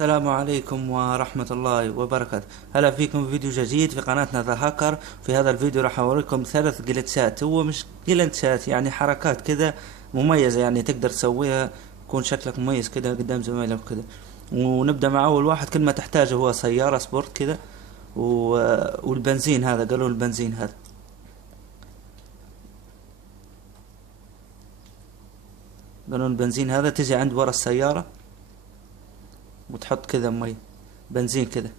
السلام عليكم ورحمة الله وبركاته. هلا فيكم في فيديو جديد في قناتنا ذا هاكر. في هذا الفيديو راح اوريكم 3 جلتشات، هو مش جلتشات يعني حركات كذا مميزة، يعني تقدر تسويها يكون شكلك مميز كذا قدام زمايلك وكذا. ونبدأ مع اول واحد. كل ما تحتاجه هو سيارة سبورت كذا والبنزين، هذا قالوا البنزين هذا. قالوا البنزين هذا تجي عند ورا السيارة وتحط كذا مي بنزين كذا.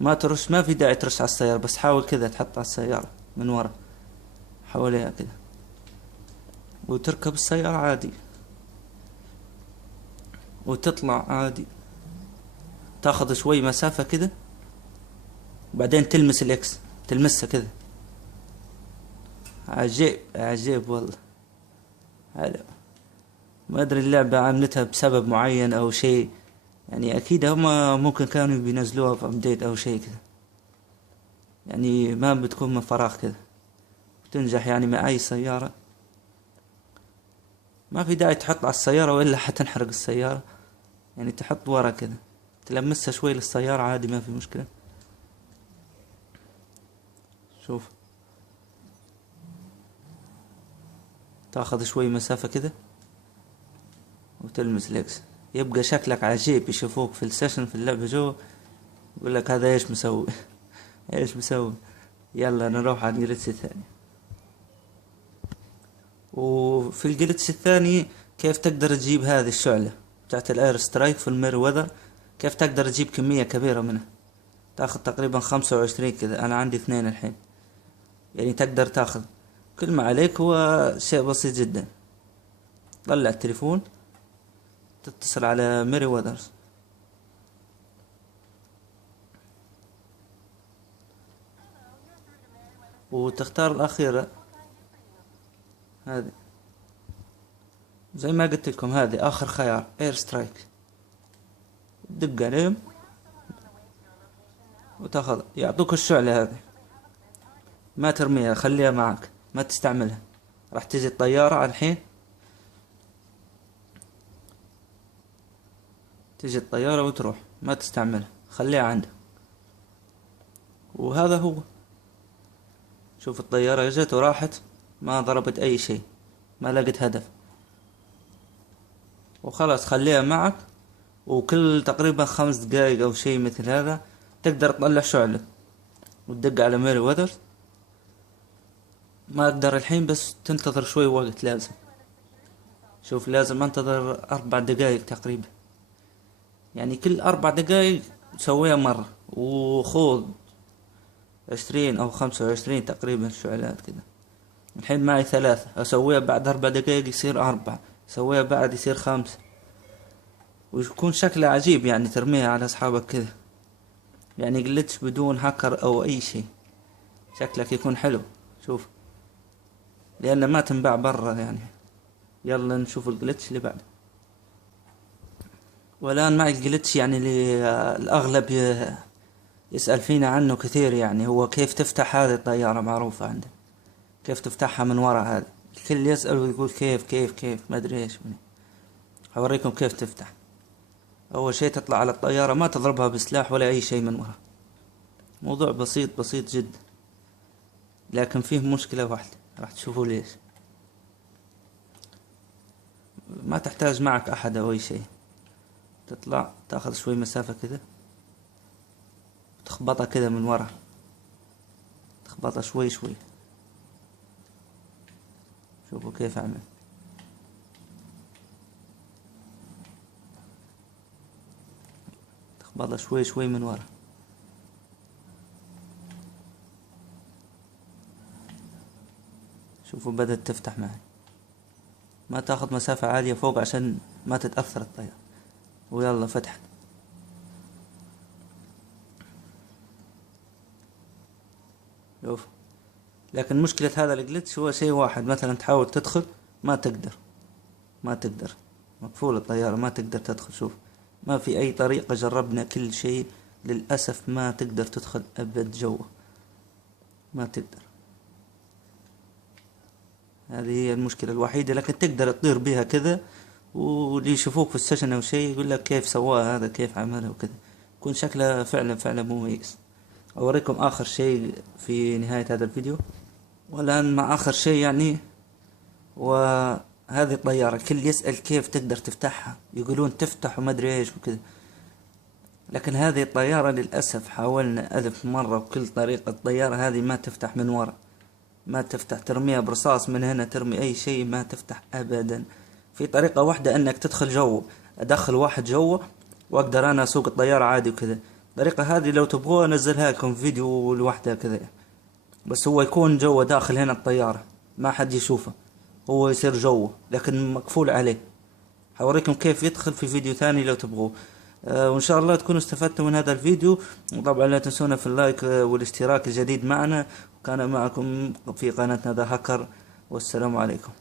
ما ترش، ما في داعي ترش على السيارة، بس حاول كذا تحط على السيارة من ورا حواليها كذا وتركب السيارة عادي وتطلع عادي. تاخذ شوي مسافة كذا وبعدين تلمس الاكس، تلمسها كذا. عجيب عجيب والله. هذا ما ادري اللعبة عملتها بسبب معين او شيء، يعني اكيد هم ممكن كانوا بينزلوها في ابديت او شيء كذا، يعني ما بتكون من فراغ كذا. بتنجح يعني مع اي سيارة. ما في داعي تحط على السيارة والا حتنحرق السيارة، يعني تحط ورا كذا تلمسها شوي للسيارة عادي، ما في مشكلة. شوف، تاخذ شوي مسافة كذا وتلمس الاكس، يبقى شكلك عجيب. يشوفوك في السيشن في اللعبة جو يقول لك هذا ايش مسوي ايش مسوي. يلا نروح على الجلتش الثاني. وفي الجلتش الثاني كيف تقدر تجيب هذه الشعلة بتاعت الاير سترايك في المير وذر. كيف تقدر تجيب كمية كبيرة منها؟ تاخذ تقريبا 25 كذا، انا عندي 2 الحين. يعني تقدر تاخذ، كل ما عليك هو شيء بسيط جدا. طلع التليفون، تتصل على ميري وذرز، وتختار الأخيرة هذه. زي ما قلت لكم هذه آخر خيار، اير سترايك. تدق عليهم وتاخذ، يعطوك الشعلة هذه. ما ترميها، خليها معك، ما تستعملها. راح تجي الطيارة الحين، تجي الطيارة وتروح، ما تستعملها، خليها عندك. وهذا هو. شوف الطيارة اجت وراحت، ما ضربت اي شيء، ما لقت هدف. وخلاص خليها معك. وكل تقريبا 5 دقايق او شيء مثل هذا تقدر تطلع شعلة وتدق على ميري وذر. ما اقدر الحين، بس تنتظر شوي وقت لازم. شوف لازم انتظر 4 دقايق تقريبا، يعني كل 4 دقايق سويها مرة. وخوض 20 أو 25 تقريبا شعلات كذا. الحين معي 3، اسويها بعد 4 دقايق يصير 4، اسويها بعد يصير 5. ويكون شكله عجيب، يعني ترميها على اصحابك كذا، يعني جلتش بدون هاكر او اي شيء. شكلك يكون حلو. شوف، لان ما تنباع برا يعني. يلا نشوف الجلتش اللي بعده. والان معي الجلتش يعني اللي الاغلب يسأل فينا عنه كثير، يعني هو كيف تفتح هذه الطيارة معروفة عندنا، كيف تفتحها من وراء هذا. الكل يسأل ويقول كيف ما ادري ايش مني. هوريكم كيف تفتح. اول شيء تطلع على الطيارة، ما تضربها بسلاح ولا اي شيء من وراء. موضوع بسيط بسيط جدا، لكن فيه مشكلة واحدة راح تشوفوا ليش. ما تحتاج معك احد او اي شيء. تطلع تاخذ شوي مسافة كذا وتخبطها كذا من ورا، تخبطها شوي شوي. شوفوا كيف اعمل. تخبطها شوي شوي من ورا. شوفوا بدأت تفتح معي. ما تاخذ مسافة عالية فوق عشان ما تتأثر الطيارة. ويلا فتحت. شوف، لكن مشكلة هذا الجلتش هو شيء واحد، مثلا تحاول تدخل ما تقدر، ما تقدر. مقفول الطيارة، ما تقدر تدخل. شوف، ما في اي طريقة، جربنا كل شيء، للأسف ما تقدر تدخل ابد جوه، ما تقدر. هذه هي المشكلة الوحيدة، لكن تقدر تطير بها كذا واللي يشوفوك في السجن او شيء يقول لك كيف سواها هذا، كيف عملها وكذا. يكون شكله فعلا فعلا مميز. اوريكم اخر شيء في نهاية هذا الفيديو. والان مع اخر شيء يعني، وهذه الطيارة الكل يسأل كيف تقدر تفتحها، يقولون تفتح وما ادري ايش وكذا. لكن هذه الطيارة للأسف حاولنا ألف مرة وكل طريقة، الطيارة هذه ما تفتح من ورا، ما تفتح، ترميها برصاص من هنا، ترمي أي شيء ما تفتح أبدا. في طريقة واحدة أنك تدخل جوه، أدخل واحد جوه وأقدر أنا أسوق الطيارة عادي وكذا. الطريقة هذه لو تبغوا أنزلها لكم فيديو لوحدها كذا، بس هو يكون جوه داخل هنا الطيارة، ما حد يشوفه، هو يصير جوه لكن مقفول عليه. حوريكم كيف يدخل في فيديو ثاني لو تبغوه. وان شاء الله تكونوا استفدتوا من هذا الفيديو. وطبعا لا تنسونا في اللايك والاشتراك الجديد معنا. وكان معكم في قناتنا ذا هاكر، والسلام عليكم.